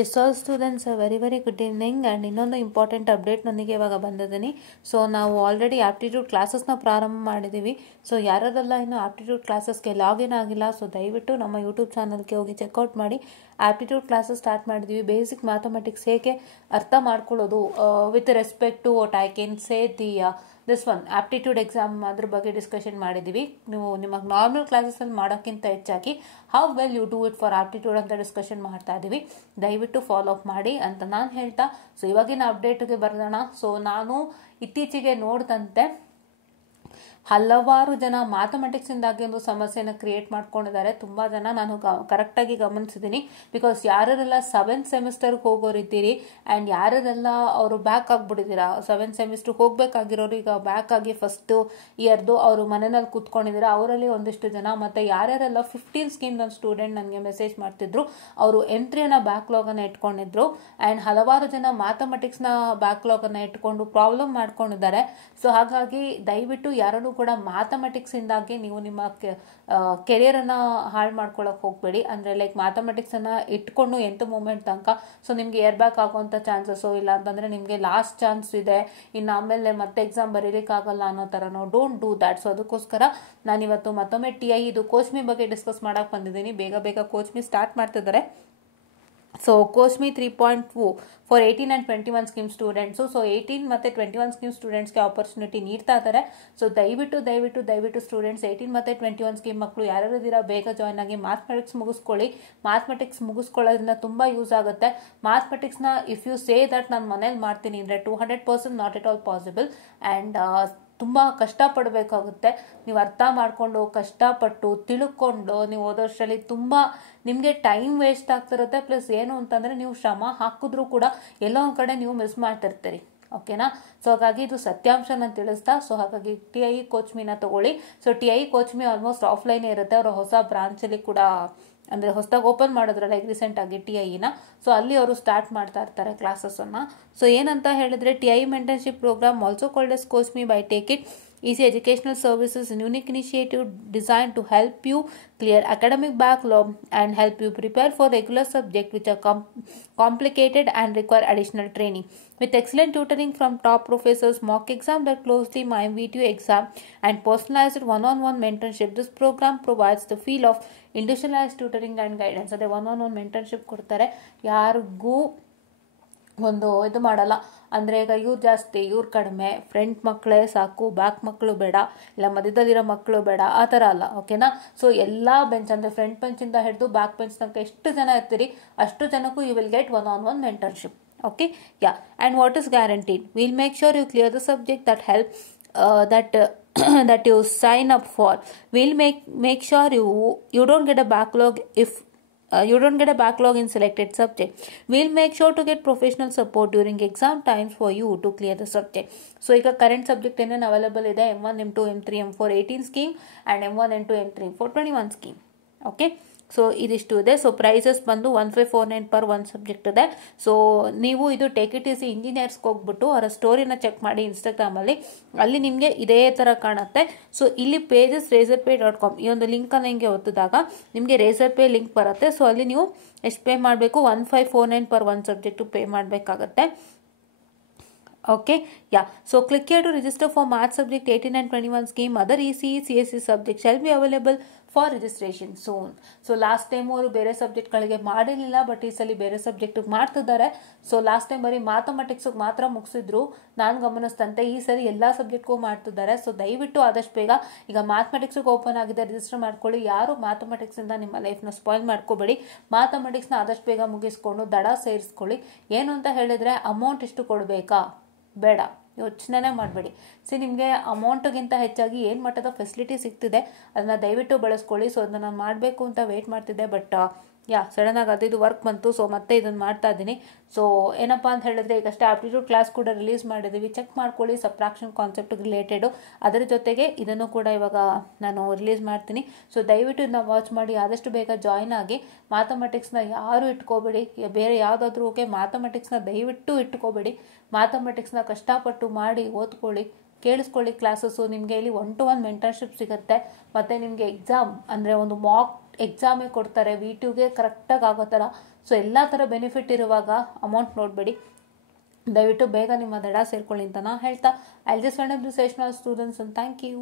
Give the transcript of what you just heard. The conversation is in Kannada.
S all students very good evening and ಇನ್ನೊಂದು ಇಂಪಾರ್ಟೆಂಟ್ ಅಪ್ಡೇಟ್ನೊಂದಿಗೆ ಇವಾಗ ಬಂದಿದ್ದೀನಿ. ಸೊ ನಾವು ಆಲ್ರೆಡಿ ಆಪ್ಟಿಟ್ಯೂಡ್ ಕ್ಲಾಸಸ್ನ ಪ್ರಾರಂಭ ಮಾಡಿದ್ದೀವಿ. ಸೊ ಯಾರೆಲ್ಲ ಇನ್ನೂ ಆಪ್ಟಿಟ್ಯೂಡ್ ಕ್ಲಾಸಸ್ಗೆ ಲಾಗಿನ್ ಆಗಿಲ್ಲ, ಸೊ ದಯವಿಟ್ಟು ನಮ್ಮ ಯೂಟ್ಯೂಬ್ ಚಾನಲ್ಗೆ ಹೋಗಿ ಚೆಕ್ಔಟ್ ಮಾಡಿ. ಆಪ್ಟಿಟ್ಯೂಡ್ ಕ್ಲಾಸಸ್ ಸ್ಟಾರ್ಟ್ ಮಾಡಿದ್ದೀವಿ. ಬೇಸಿಕ್ ಮ್ಯಾಥಮೆಟಿಕ್ಸ್ ಹೇಗೆ ಅರ್ಥ ಮಾಡ್ಕೊಳ್ಳೋದು with respect to what I can say this one aptitude exam ಅದ್ರ ಬಗ್ಗೆ ಡಿಸ್ಕಷನ್ ಮಾಡಿದ್ದೀವಿ. ನೀವು ನಿಮಗೆ ನಾರ್ಮಲ್ ಕ್ಲಾಸಸ್ಸಲ್ಲಿ ಮಾಡೋಕ್ಕಿಂತ ಹೆಚ್ಚಾಗಿ how well you do it for aptitude ಅಂತ ಡಿಸ್ಕಷನ್ ಮಾಡ್ತಾ ಇದ್ದೀವಿ. ದಯವಿಟ್ಟು ಫಾಲೋ ಅಪ್ ಮಾಡಿ ಅಂತ ನಾನು ಹೇಳ್ತಾ, ಸೊ ಇವಾಗಿನ ಅಪ್ಡೇಟ್ಗೆ ಬರೋಣ. ಸೊ ನಾನು ಇತ್ತೀಚೆಗೆ ನೋಡಿದಂತೆ ಹಲವಾರು ಜನ ಮ್ಯಾಥಮೆಟಿಕ್ಸಿಂದಾಗಿ ಒಂದು ಸಮಸ್ಯೆನ ಕ್ರಿಯೇಟ್ ಮಾಡ್ಕೊಂಡಿದ್ದಾರೆ. ತುಂಬ ಜನ ನಾನು ಕರೆಕ್ಟಾಗಿ ಗಮನಿಸಿದ್ದೀನಿ. ಬಿಕಾಸ್ ಯಾರೆಲ್ಲ 7th ಸೆಮಿಸ್ಟರ್ಗೆ ಹೋಗೋರಿದ್ದೀರಿ ಆ್ಯಂಡ್ ಯಾರೆಲ್ಲ ಅವರು ಬ್ಯಾಕ್ ಆಗಿಬಿಟ್ಟಿದ್ದೀರಾ, 7th ಸೆಮಿಸ್ಟರ್ಗೆ ಹೋಗ್ಬೇಕಾಗಿರೋರು ಈಗ ಬ್ಯಾಕ್ ಆಗಿ ಫಸ್ಟ್ ಇಯರ್ದು ಅವರು ಮನೆಯಲ್ಲಿ ಕೂತ್ಕೊಂಡಿದ್ದೀರಾ, ಅವರಲ್ಲಿ ಒಂದಿಷ್ಟು ಜನ. ಮತ್ತು ಯಾರ್ಯಾರೆಲ್ಲ 15 ಸ್ಕೀಮ್ ನನ್ನ ಸ್ಟೂಡೆಂಟ್ ನನಗೆ ಮೆಸೇಜ್ ಮಾಡ್ತಿದ್ರು, ಅವರು ಎಂಟ್ರಿಯನ್ನು ಬ್ಯಾಕ್ಲಾಗನ್ನು ಇಟ್ಕೊಂಡಿದ್ರು ಆ್ಯಂಡ್ ಹಲವಾರು ಜನ ಮ್ಯಾಥಮೆಟಿಕ್ಸ್ನ ಬ್ಯಾಕ್ಲಾಗನ್ನು ಇಟ್ಕೊಂಡು ಪ್ರಾಬ್ಲಮ್ ಮಾಡ್ಕೊಂಡಿದ್ದಾರೆ. ಸೊ ಹಾಗಾಗಿ ದಯವಿಟ್ಟು ಯಾರನ್ನು ಕೂಡ ಮ್ಯಾಥಮೆಟಿಕ್ಸಿಂದಾಗಿ ನೀವು ನಿಮ್ಮ ಕೆರಿಯರನ್ನು ಹಾಳು ಮಾಡ್ಕೊಳ್ಳೋಕೆ ಹೋಗಬೇಡಿ. ಅಂದರೆ ಲೈಕ್ ಮ್ಯಾಥಮೆಟಿಕ್ಸನ್ನು ಇಟ್ಕೊಂಡು 8th ಮೂಮೆಂಟ್ ತನಕ ಸೊ ನಿಮಗೆ ಏರ್ ಬ್ಯಾಕ್ ಆಗೋವಂಥ ಚಾನ್ಸಸ್ಸು ಇಲ್ಲ ಅಂತಂದರೆ ನಿಮಗೆ ಲಾಸ್ಟ್ ಚಾನ್ಸ್ ಇದೆ, ಇನ್ನು ಆಮೇಲೆ ಮತ್ತೆ ಎಕ್ಸಾಮ್ ಬರೀಲಿಕ್ಕಾಗಲ್ಲ ಅನ್ನೋ ಥರನೋ ಡೋಂಟ್ ಡೂ ದ್ಯಾಟ್. ಸೊ ಅದಕ್ಕೋಸ್ಕರ ನಾನಿವತ್ತು ಮತ್ತೊಮ್ಮೆ TI ಇದು ಕೋಚ್ಮಿ ಬಗ್ಗೆ ಡಿಸ್ಕಸ್ ಮಾಡೋಕೆ ಬಂದಿದ್ದೀನಿ. ಬೇಗ ಕೋಚ್ಮಿ ಸ್ಟಾರ್ಟ್ ಮಾಡ್ತಿದ್ದಾರೆ. So coach me 3.2 for 18 and 21 scheme students. So 18 ಮತ್ತು 21 ಸ್ಕೀಮ್ ಸ್ಟೂಡೆಂಟ್ಸ್ಗೆ ಆಪರ್ಚುನಿಟಿ ನೀಡ್ತಾ ಇದ್ದಾರೆ. ಸೊ ದಯವಿಟ್ಟು ಸ್ಟೂಡೆಂಟ್ಸ್ 18 ಮತ್ತು 21 ಸ್ಕೀಮ್ ಮಕ್ಕಳು ಯಾರ್ಯಾರಿದ್ದೀರಾ ಬೇಗ ಜಾಯ್ನ್ ಆಗಿ ಮ್ಯಾಥಮೆಟಿಕ್ಸ್ ಮುಗಿಸ್ಕೊಳ್ಳಿ. ಮ್ಯಾಥಮೆಟಿಕ್ಸ್ ಮುಗಿಸ್ಕೊಳ್ಳೋದ್ರಿಂದ ತುಂಬ ಯೂಸ್ ಆಗುತ್ತೆ. ಮ್ಯಾಥಮೆಟಿಕ್ಸ್ನ ಇಫ್ ಯು ಸೇ ದಟ್ ನಾನು ಮನೇಲಿ ಮಾಡ್ತೀನಿ ಅಂದರೆ 200% not at all possible and ತುಂಬ ಕಷ್ಟಪಡಬೇಕಾಗುತ್ತೆ. ನೀವು ಅರ್ಥ ಮಾಡಿಕೊಂಡು ಕಷ್ಟಪಟ್ಟು ತಿಳ್ಕೊಂಡು ನೀವು ಓದೋಷ್ಟರಲ್ಲಿ ತುಂಬ ನಿಮಗೆ ಟೈಮ್ ವೇಸ್ಟ್ ಆಗ್ತಿರುತ್ತೆ. ಪ್ಲಸ್ ಏನು ಅಂತಂದರೆ ನೀವು ಶ್ರಮ ಹಾಕಿದ್ರೂ ಕೂಡ ಎಲ್ಲೋ ಒಂದು ಕಡೆ ನೀವು ಮಿಸ್ ಮಾಡ್ತಿರ್ತೀರಿ. ಓಕೆನಾ? ಸೊ ಹಾಗಾಗಿ ಇದು ಸತ್ಯಾಂಶ ನಾನು ತಿಳಿಸ್ತಾ. ಸೊ ಹಾಗಾಗಿ TI ಕೋಚ್ಮಿನ ತಗೊಳ್ಳಿ. ಸೊ TI ಕೋಚ್ಮಿ ಆಲ್ಮೋಸ್ಟ್ ಆಫ್ಲೈನೇ ಇರುತ್ತೆ. ಅವರ ಹೊಸ ಬ್ರಾಂಚಲ್ಲಿ ಕೂಡ ಅಂದರೆ ಹೊಸದಾಗಿ ಓಪನ್ ಮಾಡಿದ್ರೆ ಲೈಕ್ ರೀಸೆಂಟಾಗಿ TIನ. ಸೊ ಅಲ್ಲಿ ಅವರು ಸ್ಟಾರ್ಟ್ ಮಾಡ್ತಾ ಇರ್ತಾರೆ ಕ್ಲಾಸಸ್ಸನ್ನು. ಸೊ ಏನಂತ ಹೇಳಿದ್ರೆ TI mentorship program also called as coach me by take it Easy Educational Services, an unique initiative designed to help you clear academic backlog and help you prepare for regular subjects which are complicated and require additional training. With excellent tutoring from top professors, mock exam that closely mime VTU exam, and personalized one-on-one mentorship, this program provides the feel of individualized tutoring and guidance. ಅದೇ one-on-one mentorship ಕೊಡ್ತಾರೆ. ಯಾರಿಗೂ ಒಂದು ಇದು ಮಾಡಲ್ಲ, ಅಂದರೆ ಈಗ ಇವ್ರು ಜಾಸ್ತಿ ಇವ್ರು ಕಡಿಮೆ, ಫ್ರಂಟ್ ಮಕ್ಕಳೇ ಸಾಕು, ಬ್ಯಾಕ್ ಮಕ್ಕಳು ಬೇಡ, ಇಲ್ಲ ಮಧ್ಯದಲ್ಲಿರೋ ಮಕ್ಕಳು ಬೇಡ, ಆ ಥರ ಅಲ್ಲ. ಓಕೆನಾ? ಸೊ ಎಲ್ಲ ಬೆಂಚ್ ಅಂದರೆ ಫ್ರಂಟ್ ಬೆಂಚಿಂದ ಹಿಡಿದು ಬ್ಯಾಕ್ ಬೆಂಚ್ ತನಕ ಎಷ್ಟು ಜನ ಇರ್ತೀರಿ ಅಷ್ಟು ಜನಕ್ಕೂ you will get one-on-one mentorship. Okay? Yeah. And what is guaranteed? We'll make sure you clear the subject that help that you sign up for. We'll make sure you don't get a backlog if you don't get a backlog in selected subject. We'll make sure to get professional support during exam times for you to clear the subject. So ಈಗ ಕರೆಂಟ್ ಸಬ್ಜೆಕ್ಟ್ ಏನೇನು ಅವೈಲೇಬಲ್ ಇದೆ, M1, M2, M3, M4 18 scheme and M1, M2, M3 for 21 scheme. Okay? So ಇದಿಷ್ಟು ಇದೆ. ಸೊ ಪ್ರೈಸಸ್ ಬಂದು 1549 per one ಸಬ್ಜೆಕ್ಟ್ ಇದೆ. ಸೊ ನೀವು ಇದು ಟೇಕ್ ಇಟ್ ಈಸಿ ಇಂಜಿನಿಯರ್ಸ್ಗೆ ಹೋಗ್ಬಿಟ್ಟು ಅವರ ಸ್ಟೋರಿನ ಚೆಕ್ ಮಾಡಿ ಇನ್ಸ್ಟಾಗ್ರಾಮಲ್ಲಿ, ಅಲ್ಲಿ ನಿಮಗೆ ಇದೇ ಥರ ಕಾಣುತ್ತೆ. ಸೊ ಇಲ್ಲಿ ಪೇಜಸ್ razorpay.com ಈ ಒಂದು ಲಿಂಕನ್ನು ಹಿಂಗೆ ಒತ್ತಿದಾಗ ನಿಮಗೆ razorpay ಲಿಂಕ್ ಬರುತ್ತೆ. ಸೊ ಅಲ್ಲಿ ನೀವು ಎಷ್ಟು ಪೇ ಮಾಡಬೇಕು, 1549 per one ಸಬ್ಜೆಕ್ಟು ಪೇ ಮಾಡಬೇಕಾಗತ್ತೆ. Okay, yeah. So click here to register for math subject 18 and 21 scheme. Other ECE, CSE subjects shall be available for registration soon. So last time ಅವರು ಬೇರೆ ಸಬ್ಜೆಕ್ಟ್ಗಳಿಗೆ ಮಾಡಿರಲಿಲ್ಲ, ಬಟ್ ಈ ಸಲ ಬೇರೆ ಸಬ್ಜೆಕ್ಟಿಗೆ ಮಾಡ್ತಿದ್ದಾರೆ. ಸೊ ಲಾಸ್ಟ್ ಟೈಮ್ ಬರೀ ಮ್ಯಾಥಮೆಟಿಕ್ಸಿಗೆ ಮಾತ್ರ ಮುಗಿಸಿದ್ರು ನಾನು ಗಮನಿಸ್ತಂತೆ. ಈ ಸರಿ ಎಲ್ಲ ಸಬ್ಜೆಕ್ಟ್ಗೂ ಮಾಡ್ತಿದ್ದಾರೆ. ಸೊ ದಯವಿಟ್ಟು ಆದಷ್ಟು ಬೇಗ ಈಗ ಮ್ಯಾಥಮೆಟಿಕ್ಸಿಗೆ ಓಪನ್ ಆಗಿದೆ, ರಿಜಿಸ್ಟರ್ ಮಾಡ್ಕೊಳ್ಳಿ. ಯಾರು ಮ್ಯಾಥಮೆಟಿಕ್ಸಿಂದ ನಿಮ್ಮ ಲೈಫ್ನ ಸ್ಪಾಯ್ಲ್ ಮಾಡ್ಕೋಬೇಡಿ. ಮ್ಯಾಥಮೆಟಿಕ್ಸ್ನ ಆದಷ್ಟು ಬೇಗ ಮುಗಿಸ್ಕೊಂಡು ದಡ ಸೇರಿಸ್ಕೊಳ್ಳಿ. ಏನು ಅಂತ ಹೇಳಿದರೆ ಅಮೌಂಟ್ ಇಷ್ಟು ಕೊಡಬೇಕಾ ಬೇಡ, ಯೋಚನೆ ಮಾಡಬೇಡಿ. ನಿಮಗೆ ಅಮೌಂಟ್ಗಿಂತ ಹೆಚ್ಚಾಗಿ ಏನು ಮಟ್ಟದ ಫೆಸಿಲಿಟಿ ಸಿಗ್ತಿದೆ ಅದನ್ನು ದಯವಿಟ್ಟು ಬಳಸ್ಕೊಳ್ಳಿ. ಸೊ ಅದನ್ನು ನಾನು ಮಾಡಬೇಕು ಅಂತ ವೆಯ್ಟ್ ಮಾಡ್ತಿದ್ದೆ, ಬಟ್ ಸಡನ್ನಾಗಿ ಅದು ವರ್ಕ್ ಬಂತು. ಸೊ ಮತ್ತೆ ಇದನ್ನು ಮಾಡ್ತಾ ಇದ್ದೀನಿ. ಸೊ ಏನಪ್ಪ ಅಂತ ಹೇಳಿದ್ರೆ ಈಗಷ್ಟೇ ಆಪ್ಟಿಟ್ಯೂಡ್ ಕ್ಲಾಸ್ ಕೂಡ ರಿಲೀಸ್ ಮಾಡಿದ್ದೀವಿ, ಚೆಕ್ ಮಾಡ್ಕೊಳ್ಳಿ. ಸಬ್ಟ್ರಾಕ್ಷನ್ ಕಾನ್ಸೆಪ್ಟ್ ರಿಲೇಟೆಡು, ಅದರ ಜೊತೆಗೆ ಇದನ್ನು ಕೂಡ ಇವಾಗ ನಾನು ರಿಲೀಸ್ ಮಾಡ್ತೀನಿ. ಸೊ ದಯವಿಟ್ಟು ಇದನ್ನ ವಾಚ್ ಮಾಡಿ, ಆದಷ್ಟು ಬೇಗ ಜಾಯ್ನ್ ಆಗಿ. ಮ್ಯಾಥಮೆಟಿಕ್ಸ್ನ ಯಾರು ಇಟ್ಕೋಬೇಡಿ, ಬೇರೆ ಯಾವುದಾದ್ರೂ ಓಕೆ, ಮ್ಯಾಥಮೆಟಿಕ್ಸ್ನ ದಯವಿಟ್ಟು ಇಟ್ಕೋಬೇಡಿ. ಮ್ಯಾಥಮೆಟಿಕ್ಸ್ನ ಕಷ್ಟಪಟ್ಟು ಮಾಡಿ ಓದ್ಕೊಳ್ಳಿ, ಕೇಳಿಸ್ಕೊಳ್ಳಿ ಕ್ಲಾಸಸ್ಸು. ನಿಮಗೆ ಇಲ್ಲಿ 1-to-1 ಮೆಂಟರ್ಶಿಪ್ ಸಿಗುತ್ತೆ. ಮತ್ತು ನಿಮಗೆ ಎಕ್ಸಾಮ್ ಅಂದರೆ ಒಂದು ಮಾಕ್ ಎಕ್ಸಾಮೇ ಕೊಡ್ತಾರೆ, V2ಗೆ ಕರೆಕ್ಟಾಗಿ ಆಗೋ ಥರ. ಸೊ ಎಲ್ಲ ಥರ ಬೆನಿಫಿಟ್ ಇರುವಾಗ ಅಮೌಂಟ್ ನೋಡಬೇಡಿ, ದಯವಿಟ್ಟು ಬೇಗ ನಿಮ್ಮ ದಡ ಸೇರ್ಕೊಳ್ಳಿ ಅಂತ ನಾ ಹೇಳ್ತಾ, I just want to suggest my students and thank you.